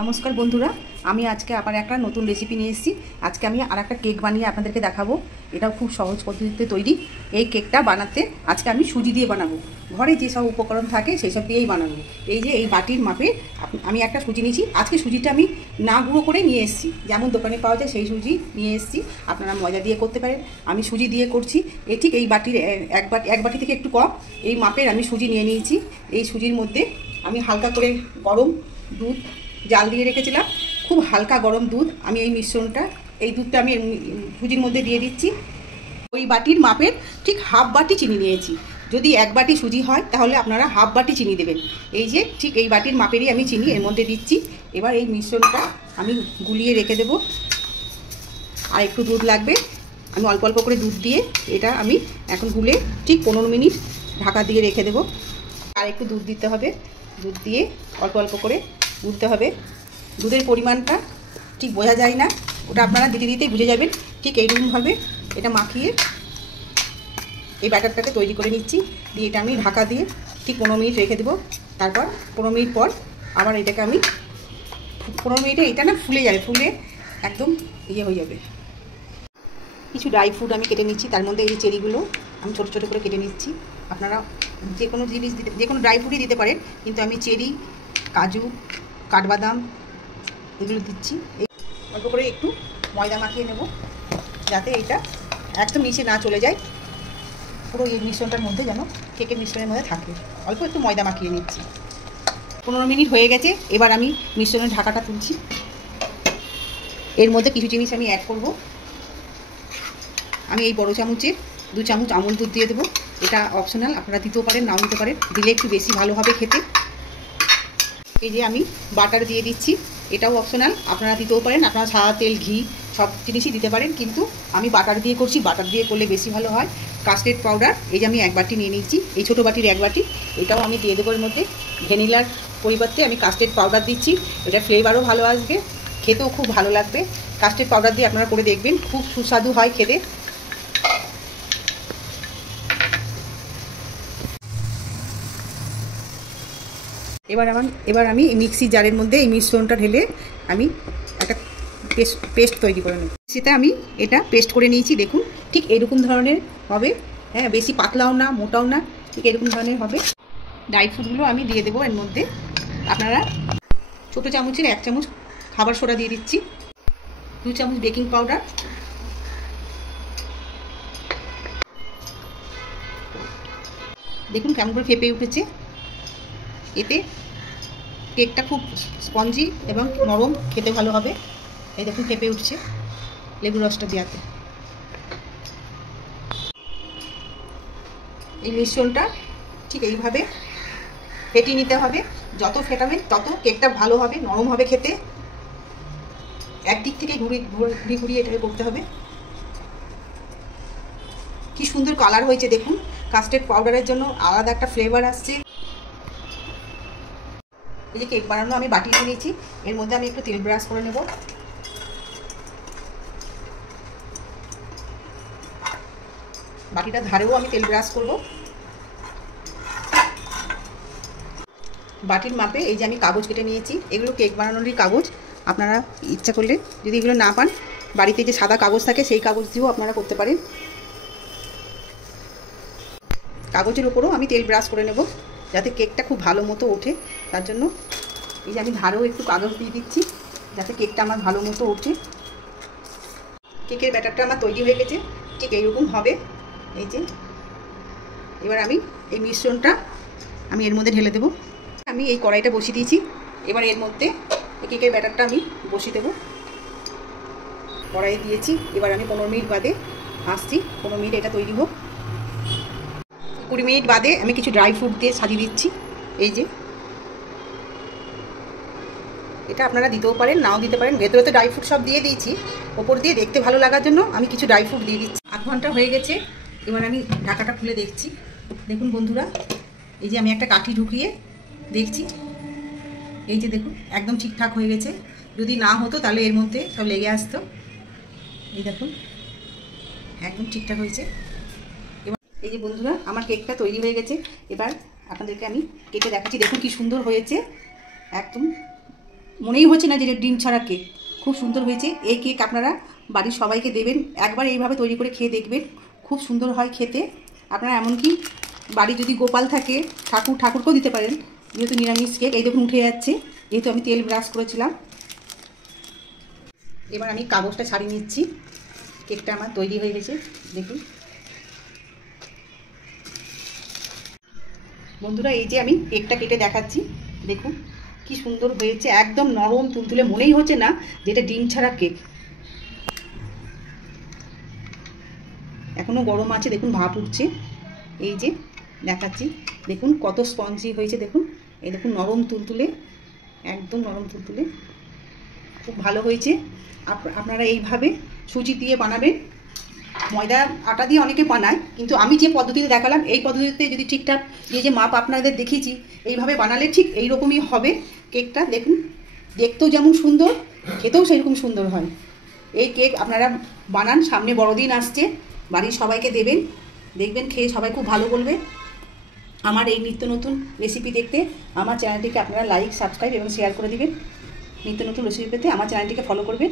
নমস্কার বন্ধুরা, আমি আজকে আবার একটা নতুন রেসিপি নিয়ে এসেছি। আজকে আমি আর একটা কেক বানিয়ে আপনাদেরকে দেখাবো। এটাও খুব সহজ পদ্ধতিতে তৈরি। এই কেকটা বানাতে আজকে আমি সুজি দিয়ে বানাবো। ঘরে যেসব উপকরণ থাকে সেই সব দিয়েই বানাবো। এই যে এই বাটির মাপে আমি একটা সুজি নিয়েছি। আজকে সুজিটা আমি না গুঁড়ো করে নিয়ে এসেছি, যেমন দোকানে পাওয়া যায় সেই সুজি নিয়ে এসেছি। আপনারা ময়দা দিয়ে করতে পারেন, আমি সুজি দিয়ে করছি। ঠিক এই বাটির এক বাটি থেকে একটু কম এই মাপের আমি সুজি নিয়ে নিয়েছি। এই সুজির মধ্যে আমি হালকা করে গরম দুধ জাল দিয়ে রেখেছিলাম, খুব হালকা গরম দুধ। আমি এই মিশ্রণটা, এই দুধটা আমি সুজির মধ্যে দিয়ে দিচ্ছি। ওই বাটির মাপের ঠিক হাফ বাটি চিনি নিয়েছি। যদি এক বাটি সুজি হয় তাহলে আপনারা হাফ বাটি চিনি দেবেন। এই যে ঠিক এই বাটির মাপেরই আমি চিনি এর মধ্যে দিচ্ছি। এবার এই মিশ্রণটা আমি গুলিয়ে রেখে দেব। আর একটু দুধ লাগবে, আমি অল্প অল্প করে দুধ দিয়ে এটা আমি এখন গুলে ঠিক 15 মিনিট ঢাকা দিয়ে রেখে দেব। আর একটু দুধ দিতে হবে, দুধ দিয়ে অল্প অল্প করে গুলতে হবে। দুধের পরিমাণটা ঠিক বোঝা যায় না, ওটা আপনারা দিতে দিতেই বুঝে যাবেন। ঠিক এইরকমভাবে এটা মাখিয়ে এই ব্যাটারটাকে তৈরি করে নিচ্ছি। দিয়ে এটা আমি ঢাকা দিয়ে ঠিক 15 মিনিট রেখে দেবো। তারপর 15 মিনিট পর আবার এটাকে আমি 15 মিনিটে এটা না ফুলে যাবে, ফুলে একদম ইয়ে হয়ে যাবে। কিছু ড্রাই ফ্রুট আমি কেটে নিচ্ছি, তার মধ্যে এই যে চেরিগুলো আমি ছোটো ছোটো করে কেটে নিচ্ছি। আপনারা যে কোনো জিনিস দিতে, যে কোনো ড্রাই ফ্রুটই দিতে পারেন, কিন্তু আমি চেরি, কাজু, কাঠবাদাম এগুলো দিচ্ছি। এই অল্প করে একটু ময়দা মাখিয়ে নেব, যাতে এটা একদম নিচে না চলে যায়। পুরো এই মিশ্রণটার মধ্যে যেন কেকের মিশ্রণের মধ্যে থাকে। অল্প একটু ময়দা মাখিয়ে নিচ্ছি। 15 মিনিট হয়ে গেছে। এবার আমি মিশ্রণের ঢাকাটা তুলছি। এর মধ্যে কিছু জিনিস আমি অ্যাড করব। আমি এই বড় চামচের 2 চামচ আমুল দুধ দিয়ে দেবো। এটা অপশনাল, আপনারা দিতেও পারেন, নাও দিতে পারেন। দিলে একটু বেশি ভালো হবে খেতে। এই যে আমি বাটার দিয়ে দিচ্ছি, এটাও অপশনাল, আপনারা দিতেও পারেন। আপনারা সাদা তেল, ঘি সব জিনিসই দিতে পারেন, কিন্তু আমি বাটার দিয়ে করছি। বাটার দিয়ে করলে বেশি ভালো হয়। কাস্টার্ড পাউডার এই যে আমি 1 বাটি নিয়ে নিচ্ছি, এই ছোটো বাটির 1 বাটি, এটাও আমি দিয়ে দেবো। এর মধ্যে ভ্যানিলার পরিবর্তে আমি কাস্টার্ড পাউডার দিচ্ছি। এটা ফ্লেভারও ভালো আসবে, খেতেও খুব ভালো লাগবে। কাস্টার্ড পাউডার দিয়ে আপনারা করে দেখবেন, খুব সুস্বাদু হয় খেতে। এবার আমি মিক্সি জারের মধ্যে এই মিশ্রণটা ঢেলে আমি একটা পেস্ট তৈরি করে নেব। সেটা আমি এটা পেস্ট করে নিয়েছি। দেখুন ঠিক এরকম ধরনের হবে। হ্যাঁ, বেশি পাতলাও না, মোটাও না, ঠিক এরকম ধরনের হবে। ড্রাই ফ্রুটগুলো আমি দিয়ে দেবো এর মধ্যে। আপনারা ছোটো চামচের 1 চামচ খাবার সোডা দিয়ে দিচ্ছি, 2 চামচ বেকিং পাউডার, দেখুন কেমন করে ফেপে উঠেছে। এতে কেকটা খুব স্পঞ্জি এবং নরম, খেতে ভালো হবে। এই দেখুন ফেপে উঠছে লেবুর রসটা দেওয়াতে। এই মিশ্রণটা ঠিক এইভাবে ফেটিয়ে নিতে হবে। যত ফেটাবেন তত কেকটা ভালো হবে, নরম হবে খেতে। একদিক থেকে ঘুরিয়ে এটাকে করতে হবে। কি সুন্দর কালার হয়েছে দেখুন। কাস্টার্ড পাউডারের জন্য আলাদা একটা ফ্লেভার আসছে। এই যে কেক বানানো আমি বাটি নিয়ে নিয়েছি, এর মধ্যে আমি একটু তেল ব্রাশ করে নেব। বাটিটার ধারেও আমি তেল ব্রাশ করব। বাটির মাপে এই যে আমি কাগজ কেটে নিয়েছি, এগুলো কেক বানানোরই কাগজ। আপনারা ইচ্ছা করলে যদি এগুলো না পান, বাড়িতে যে সাদা কাগজ থাকে সেই কাগজ দিয়েও আপনারা করতে পারেন। কাগজের উপরেও আমি তেল ব্রাশ করে নেব, যাতে কেকটা খুব ভালো মতো ওঠে। তার জন্য এই যে আমি ধারেও একটু কাগজ দিয়ে দিচ্ছি, যাতে কেকটা আমার ভালো মতো ওঠে। কেকের ব্যাটারটা আমার তৈরি হয়ে গেছে, ঠিক এইরকম হবে। এই যে এবার আমি এই মিশ্রণটা আমি এর মধ্যে ঢেলে দেবো। আমি এই কড়াইটা বসিয়ে দিয়েছি। এবার এর মধ্যে কেকের ব্যাটারটা আমি বসিয়ে দেবো। কড়াইয়ে দিয়েছি। এবার আমি 15 মিনিট বাদে আসছি। 15 মিনিট এটা তৈরি হোক। 20 মিনিট বাদে আমি কিছু ড্রাই ফ্রুট দিয়ে সাজিয়ে দিচ্ছি। এই যে এটা আপনারা দিতেও পারেন, নাও দিতে পারেন। ভেতরে তো ড্রাই ফ্রুট সব দিয়ে দিয়েছি, ওপর দিয়ে দেখতে ভালো লাগার জন্য আমি কিছু ড্রাই ফ্রুট দিয়ে দিচ্ছি। 8 ঘন্টা হয়ে গেছে। এবার আমি ঢাকাটা খুলে দেখছি। দেখুন বন্ধুরা, এই যে আমি একটা কাঠি ঢুকিয়ে দেখছি। এই যে দেখুন একদম ঠিকঠাক হয়ে গেছে। যদি না হতো তাহলে এর মধ্যে সব লেগে আসতো। এই দেখুন একদম ঠিকঠাক হয়েছে। এবার এই যে বন্ধুরা, আমার কেকটা তৈরি হয়ে গেছে। এবার আপনাদেরকে আমি কেটে দেখাচ্ছি। দেখুন কি সুন্দর হয়েছে, একদম মনেই হচ্ছে না যে এটা ডিম ছাড়া কেক। খুব সুন্দর হয়েছে। এই কেক আপনারা বাড়ির সবাইকে দেবেন, একবার এইভাবে তৈরি করে খেয়ে দেখবেন, খুব সুন্দর হয় খেতে। আপনারা এমনকি বাড়ি যদি গোপাল থাকে ঠাকুরকেও দিতে পারেন, যেহেতু নিরামিষ কেক। এই দেখুন উঠে যাচ্ছে, যেহেতু আমি তেল ব্রাশ করেছিলাম। এবার আমি কাগজটা ছাড়িয়ে নিচ্ছি। কেকটা আমার তৈরি হয়ে গেছে, দেখুন বন্ধুরা। এই যে আমি কেকটা কেটে দেখাচ্ছি, দেখুন কি সুন্দর হয়েছে, একদম নরম তুলতুলে, মনেই হচ্ছে না যে এটা ডিম ছাড়া কেক। এখনও গরম আছে, দেখুন ভাপ উঠছে। এই যে দেখাচ্ছি, দেখুন কত স্পঞ্জি হয়েছে, দেখুন এই দেখুন নরম তুলতুলে, একদম নরম তুলতুলে, খুব ভালো হয়েছে। আপনারা এইভাবে সুজি দিয়ে বানাবেন। ময়দা আটা দিয়ে অনেকে বানায়, কিন্তু আমি যে পদ্ধতিতে দেখালাম এই পদ্ধতিতে যদি ঠিকঠাক যে মাপ আপনাদের দেখিয়েছি এইভাবে বানালে ঠিক এইরকমই হবে কেকটা। দেখুন দেখতেও যেমন সুন্দর, খেতেও সেরকম সুন্দর হয়। এই কেক আপনারা বানান, সামনে বড়দিন আসছে, বাড়ির সবাইকে দেবেন, দেখবেন খেয়ে সবাই খুব ভালো বলবে। আমার এই নিত্য নতুন রেসিপি দেখতে আমার চ্যানেলটিকে আপনারা লাইক, সাবস্ক্রাইব এবং শেয়ার করে দিবেন। নিত্য নতুন রেসিপি পেতে আমার চ্যানেলটিকে ফলো করবেন।